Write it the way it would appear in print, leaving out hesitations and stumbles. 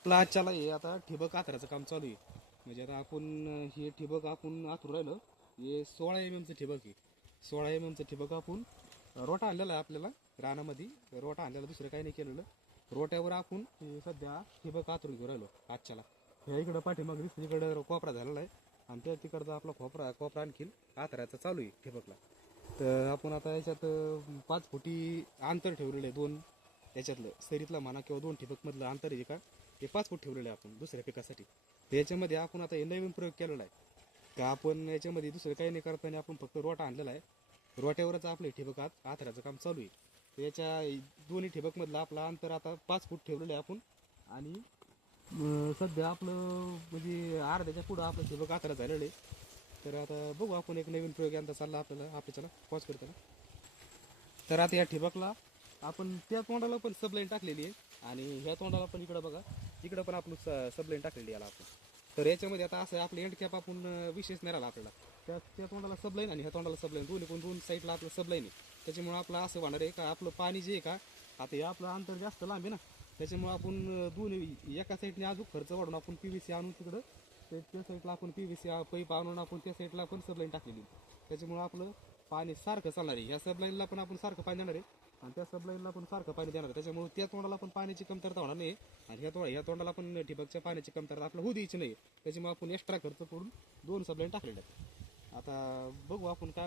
आपला आजच्याला हे आता ठिबक आथराचं काम चालू आहे. म्हणजे आता आपण हे ठिबक आपण आथरू राहिलो. हे 16 mm चं ठिबक आहे. 16 mm चं ठिबक आपण रोटा आणलेला आहे आपल्याला रानामध्ये. रोटा आणलेला, दुसरं काही नाही केलेलं. रोट्यावर आपण हे सध्या ठिबक आथरून घेऊन राहिलो आजच्याला. ह्या इकडं पाठीमागे दिसतं, इकडं कोपरा झालेला आहे आणि त्या तिकडचा आपला कोपरा आणखीन आथरायचा चालू आहे ठिबकला. तर आपण आता याच्यात 5 फुटी अंतर ठेवलेलं आहे. दोन याच्यातलं सरीतला म्हणा किंवा दोन ठिबकमधलं अंतर आहे का, हे 5 फूट ठेवलेलं आहे आपण दुसऱ्या पिकासाठी. तर याच्यामध्ये आपण आता हे नवीन प्रयोग केलेला आहे का, आपण याच्यामध्ये दुसरं काही नाही करताना आपण फक्त रोटा आणलेला आहे. रोट्यावरच आपलं ठिबक आथराचं काम चालू आहे. तर याच्या दोन्ही ठिबकमधलं आपलं अंतर आता 5 फूट ठेवलेलं आहे आपण. आणि सध्या आपलं म्हणजे अर्ध्याच्या पुढं आपलं ठिबक आथरा झालेलं आहे. तर आता बघू आपण एक नवीन प्रयोग यंदा चालला आपल्याला पॉज करताना. तर आता या ठिबकला आपण त्या तोंडाला पण सबलाईन टाकलेली आहे आणि ह्या तोंडाला पण इकडं बघा, इकडं पण आपण सबलाईन टाकलेली याला आपण. तर याच्यामध्ये आता असं आपलं एंड कॅप आपण विशेष नाही राहिला आपल्याला. त्या तोंडाला सबलाईन आणि ह्या तोंडाला सबलाईन, दोन साईडला आपलं सबलाईन आहे. त्याच्यामुळे आपलं असं होणार आहे का, आपलं पाणी जे आहे का, आता हे आपलं अंतर जास्त लांब आहे ना, त्याच्यामुळे आपण दोन्ही एका साईडने अजून खर्च वाढून आपण PVC आणून तिकडं त्या साईडला आपण PVC पाईप आणून आपण त्या साईडला आपण सबलाईन टाकलेली. त्याच्यामुळे आपलं पाणी सारखं चालणार आहे. ह्या सबलाईनला पण आपण सारखं पाणी देणार आहे आणि त्या सबलाईनला पण सारखं पाणी देणार आहे. त्याच्यामुळे त्या तोंडाला पण पाण्याची कमतरता होणार नाही आणि ह्या तोंडाला पण ठिबकच्या पाण्याची कमतरता आपल्याला होऊ द्यायची नाही. त्याच्यामुळे आपण एक्स्ट्रा खर्च करून 2 सबलाईन टाकलेल्या आहेत. आता बघू आपण काय